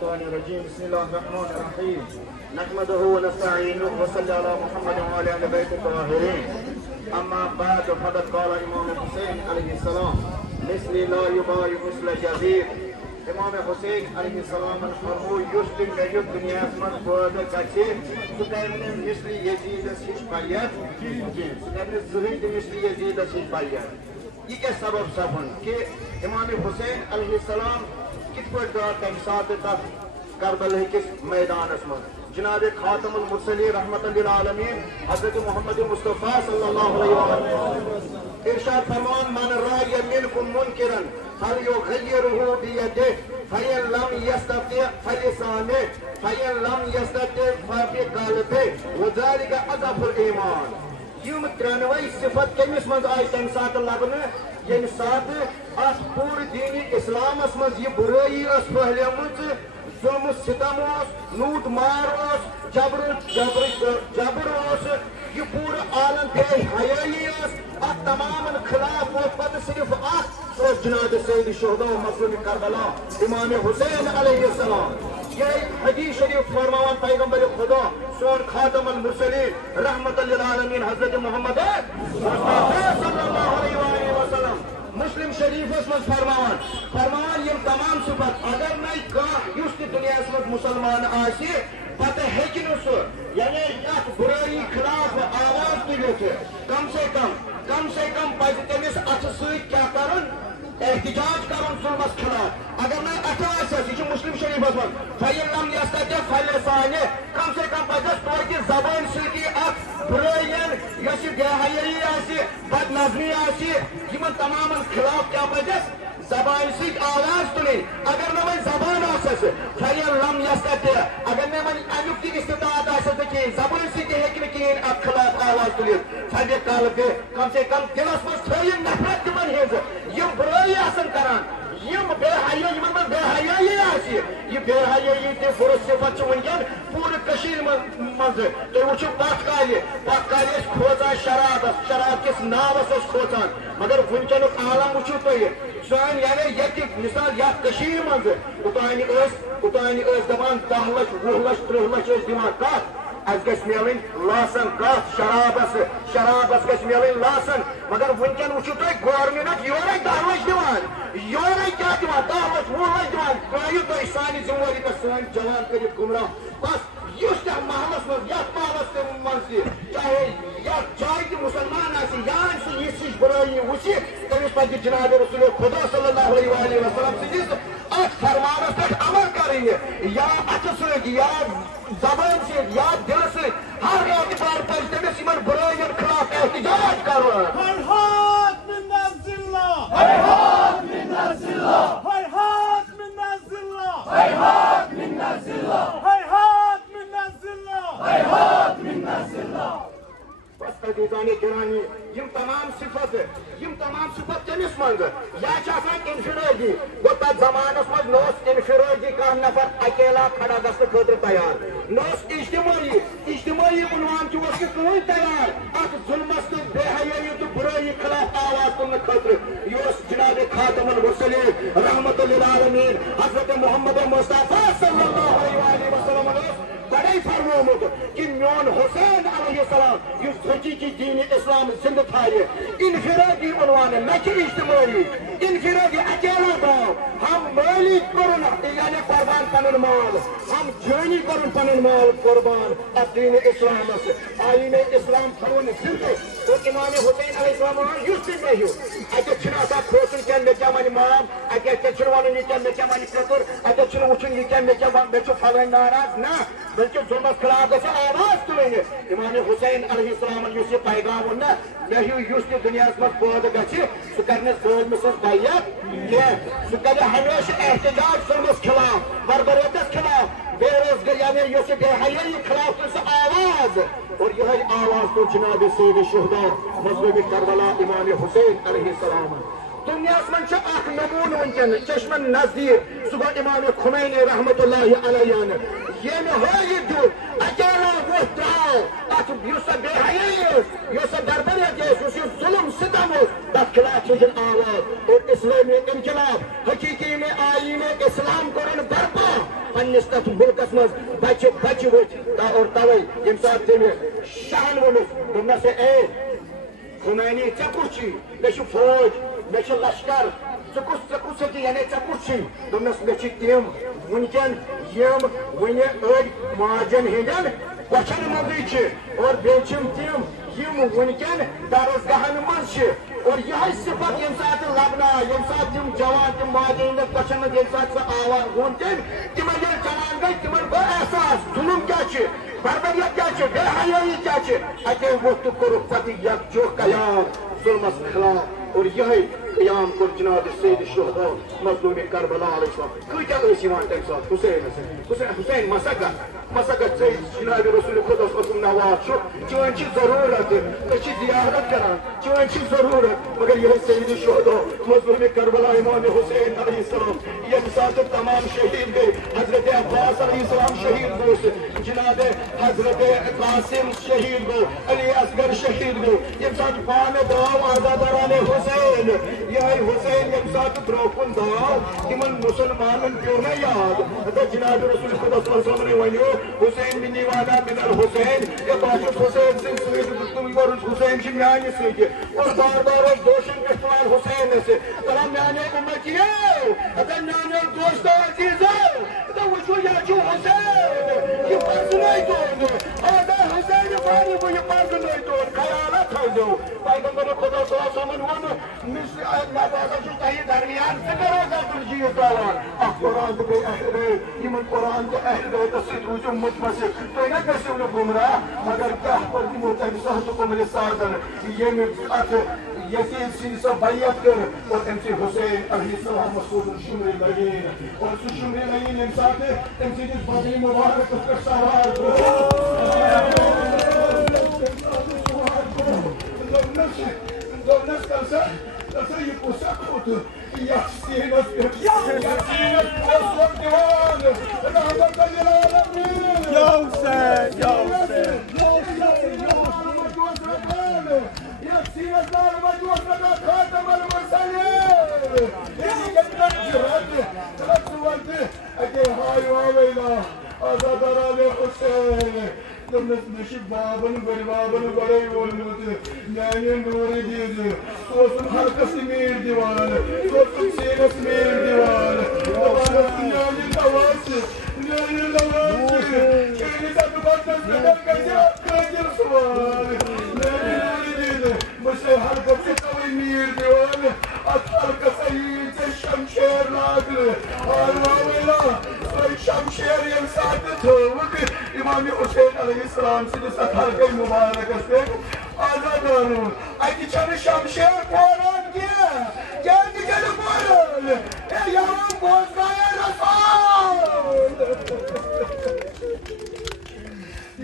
मिनश्शैतानिर्रजीम बिस्मिल्लाहिर्रहमानिर्रहीम नहमदुहु व नस्तईनुहु व सल्लल्लाहु अला मुहम्मद व अला आलि बैतित ताहिरीन अम्मा बाद फक़द क़ाल इमाम हुसैन अलैहिस्सलाम मिस्ली ला युबायु मिस्ल जज़ीर। इमाम हुसैन अलैहिस्सलाम फरमोय युस तु दुनियास मं पैदा गछे सु करे मिस्ली यजीदस हिश बैयत सु करे ज़हन मिस्ली यजीदस हिश बैयत। यह क्या सबब सपन कि इमाम हुसैन अलैहिस्सलाम कित पे गार तम साथ तक करबला किस मैदानस मं जनाब खातमुल मुरसलीन रहमतुल लिल आलमीन हजरत मोहम्मद मुस्तफा सल्लल्लाहु अलैहि वसल्लम इरशाद फरमान मन राय मिनकुम मुनकिरन फलयुगय्यिरहु बियदिहि फइन लम यस्तति फलिसानिहि फइन लम यस्तति फबिक़ल्बिहि वज़ालिका अज़फुल ईमान। यम त्रेनवे सिफत कमिस मज आय तम सात लबन यम सात अत पूरे दीन इस्लामस मज यह बुराई फहलमच जुल्म सितम लूट मार जबर यह पूरे आलम पे हयाई तमाम खिलाफ पत सिर्फ जनाब सैयद शुहदा मज़लूम करबला इमाम हुसैन अलैहिस्सलाम। यह हदीस शरीफ फरमान पैगंबर खुदा सोन खातमुल मुरसलीन रहमतुल लिल आलमीन हजरत मोहम्मद मुस्तफा सल्लल्लाहु अलैहि वसल्लम मुस्लिम शरीफ मज फरमान यम तमाम सिफत अगर न युस दुनिया मज मुसलमान आसि पत हेकि सह यानी बुराई खिलाफ आवाज तुलित कम से कम पज तमिस अथ क्या कर एहतजाज कर जुल्मस खिलाफ। अगर न अथ यह मुस्लिम शरीफ मज फइन लम यस्तति फलिसानिहि कम से कम पजस तोति जबान सती बुराइन यस बेहयाई बदनजमी यमन तमाम खिलाफ क्या पजस जबान सत आवाज तुल। अगर न वन जबान फइन लम यस्तति अगर न वन अमुक तह इस्तिताअत कहें जबान सत कहें अत खिलाफ आवाज तुल फबिक़ल्बिहि कम से कम दिलस मज थो नफरत तिमन हज यम बुराई करान यम बेहयाई यमन बेहयाई यह बेहयाई तह बुर सिफत वनकन पूरे मज तुम वो पत काल खोचान शराब किस नावस खोचान मगर वनकन आलम वो तुम सान यानी ये मिसाल ये मज उतान दपान 10 लक्ष 20 लक्ष 30 लक्ष दिवान कत अस गस मिलन लासन कत शराबस गस मिलन लासन मगर वनकन वो तुम गवर्नमेंट योरे 10 लक्ष दिवान योरे क्या दिवान 10 लक्ष 20 लक्ष दिवान पायु तुम सान जिम्मेवारी पे सान जवान कर गुमराह बस युस महलस महलस मज चाहे जाय मुसलमान यह बुराई वो तमिस पे जनाब रसूल खुदा सल्लल्लाहु अलैहि वसल्लम सदिस फरमानस पे अमल कर या अथ या जबान से या दिल से हर एतबार पर तमिस बुराई खिलाफ एहतजाज कर तमाम सिफत कमिस मज या इनफिरादी गो तथ जमानस मज इनफिरादी कह नफर अकेला खड़ा गस खुद तैयार इज्तिमाई उन्वान कहीं तैयार अत जुल्मस तो बेहयाई तो बुराई खिलाफ आवाज तुलने खुद यह जनाब खातमुल मुरसलीन रहमतुल लिल आलमीन हजरत मोहम्मद मुस्तफा सल्लल्लाहु अलैहि वसल्लम बड़े फरमोमुत कि मोन हुसैन अलैहिस्सलाम युस हकीकी दीन इस्लाम जिंद थाये इनफिरादी उन्वान न कि इज्तिमाई इनफिरादी अकेला गाँव हम माली करुन यानी कुर्बान पनुन माल हम जानी करुन पनुन माल कुर्बान दीन इस्लाम आईन इस्लाम थवन जिंद तो इमाम हुसैन अलैहिस्सलाम युस तह अत खोसन क्या मे क्या वन माम अत वन यह क्या मे क्या वन कतर अत वुचन यह क्या मे क्या मे फलन नाराज ना बल्कि जुल्मस खिलाफ गई आवाज तुलन इमाम हुसैन अलैहिस्सलाम यह पैगाम वो मे युस दुनिया मज पैदा गि सह कर जुल्म बैयत कह सह कर हमेशा एहतजाज जुल्मस खिलाफ बरबरीतस खिलाफ बेरोजगारी यानी बेहयाई खिलाफ सह आवाज और यह आवाज तो जनाब सैयद शुहदा मज़लूम करबला इमाम हुसैन अलैहिस्सलाम। दुनिया मं नमून वनकन चश्मन नजदीक सह इमाम खुमैनी रहमतुल्लाहि अलैहि यम हयत दुत अकेला वो द्राव अत बेहयाई बरबरीत जुल्म सितम तथ खिलाफ आवाज और इस्लामी इनकलाब हकीकी में आईन इस्लाम कर बर्पा पन्ने पन्निस तथ मुल्कस मज बच्चे बच्चे वच और तवे यम साथ तमे शान वोनुस दोनस ए खुमैनी चे कुछ मे फौज मे लश्कर कुछ यानी चे कुछ दोनस मे तम वनकन यम वन अड़ माजन हंदन कछन मंद और बेचम तम यम वनकन दरसगाहन मज और यह सिफत यम साथ लबना यम साथ तम जवान तम माजन कछन यम साथ सह आवाज वोन तम चलान गई तम गो एहसास जुलुम क्या बर्बरियत क्या बेहयाई क्या अते वक्त कोर पति यकजो कयाम जुल्मस खिलाफ और यह कयाम कोर जनाब सैयद शुहदा मजलूम करबला अलैहिस्सलाम कईटा तम साथ हुसैन मसकत जनाब रसूल खुदा नवाज चोन जरूरत जियारत करान चोन जरूरत मगर यह सैयद शुहदा मजलूम करबला इमाम हुसैन अलैहिस्सलाम यम साथ तमाम शहीद गए हजरत अब्बास अलैहिस्सलाम शहीद गो जनाब हजरत कासिम शहीद गो अली असगर शहीद गो यम साथ पान दाव आजादारान हुसैन यह हुसैन यम साथ ब्रोकन दाव तिमन मुसलमानन क्यों न याद तो जनाब रसूल खुदा सल्लल्लाहु अलैहि वसल्लम ने वनो हुसैन बिन वादा बिन हुसैन ये बात हुसैन से तुम और हुसैन की म्याने से और बार-बार दोषन के सवाल हुसैन से तला म्याने उम्मतियो अगर म्याने दोस्त अजीजो तो वो या जो हुसैन ये पास नहीं तो आदा हुसैन वाली वो ये पास नहीं तो ख्यालत है जो पैगंबर खुदा सल्लल्लाहु अलैहि वसल्लम वन मिस अल्लाह ताला जो तही दरमियान फिक्र होता तुझी सवाल कुरान के अहले इमन कुरान के अहले तस्दीक जो मुतमसिक तो ना कैसे उन्हें गुमराह मगर क्या पर की मुतहदिसा तो को मेरे साथ ये में यकीन सिन से बैयत कर और एमसी हुसैन अलैहिस्सलाम मसूद शुमरे लगे और शुमरे लगे ने साथ एमसी जिस बड़ी मुबारक कर सवार दोनस कैसा कैसा ये पोशाक होता यासीन दीवान रहमत लिल या हुसैन बाबन बड़े मैंने नूरी दीद सोचन हरकस मीर दीवान सोचन सीनस मीर दीवान न्यानी लवास सवाल मैंने नूरी दीद मुझे हरकस कवि मीर दीवान हरकस से शमशेर लागल और वावेला शमशेर यम साथ थोक इमाम हुसैन अलैहिस्सलाम से सथर के मुबारक से आजाद हो आई चल शमशेर कोरन क्या निकल कोरन ए यार बोल गया रसूल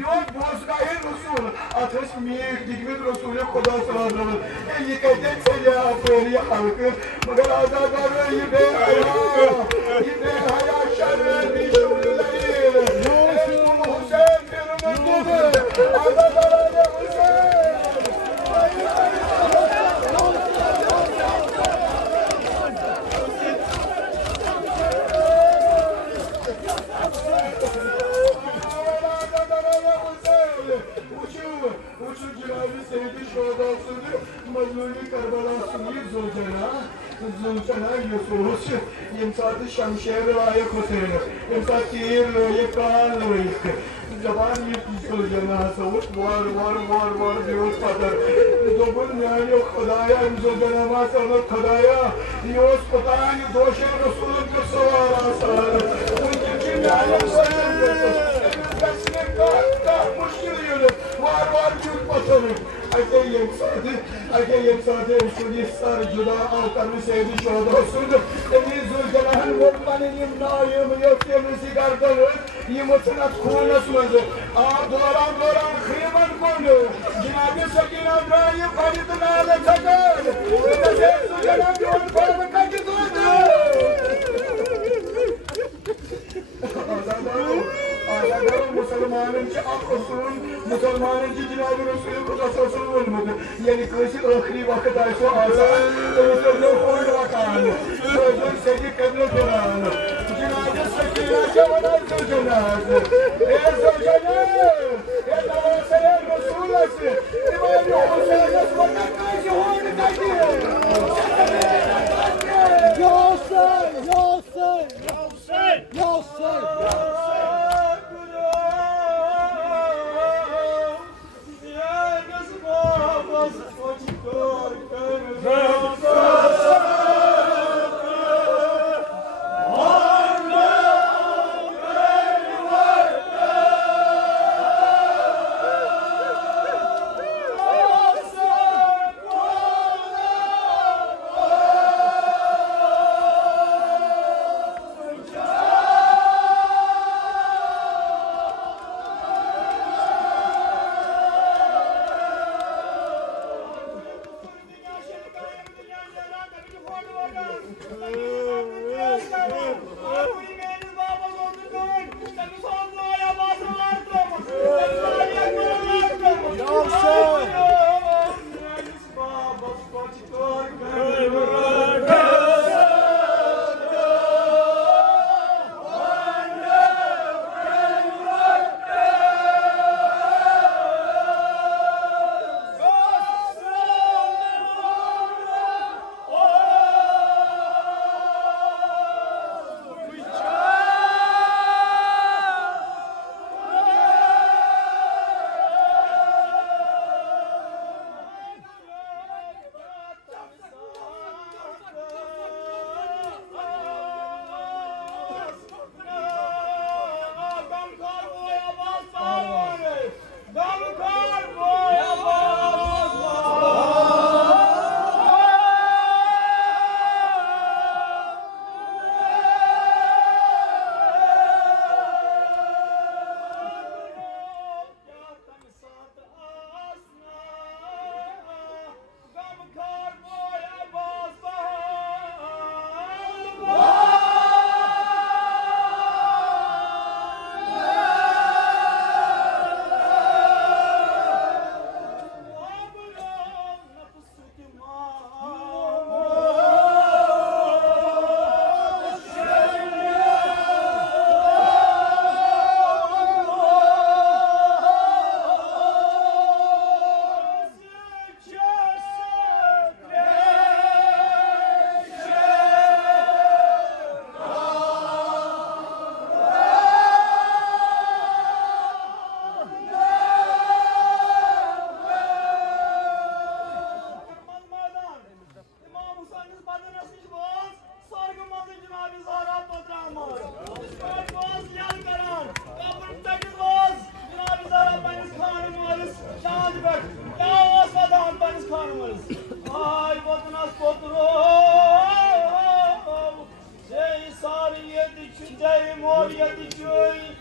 यो बोल गया रसूल अथस मीर दिग्विद रसूल खुदा सल्लल्लाहु अलैहि वसल्लम ये कहते चले अपनी हक मगर आजाद हो ये बेहया शर्म भी शुरू शमशेर लायक हुसैन इनका तीर लोये कान लोये जबान ये जना सवत वार दिवस पतर दोबन न्यायो खुदाया जो जनामा सब खुदाया योस पतान दोषे रसूल के सवार आसान उनके न्यायो से का मुश्किल ये वार चुप पतर अके ये साथ सुनी सर जुदा और करने से भी शोधा सुन ये जो जलाहन वो पानी ये ना ये मुझे करता है ये मुझे खून समझ आप दौरान खरीबन कौन जनाब सकीना इब्राहिम फरीद नाल सकर जैसे जनाब जोन फर्म का दूध मुसलमानन के असूल मुसलमानन की जनाब रसूल खुदा सल्लल्लाहु अलैहि वसल्लम यानी कैसे आखिरी वक्त आयो आजान तो उसने फोन वकान तो जो सही करने के जनाब सकीना के Jai Moria Di Joy,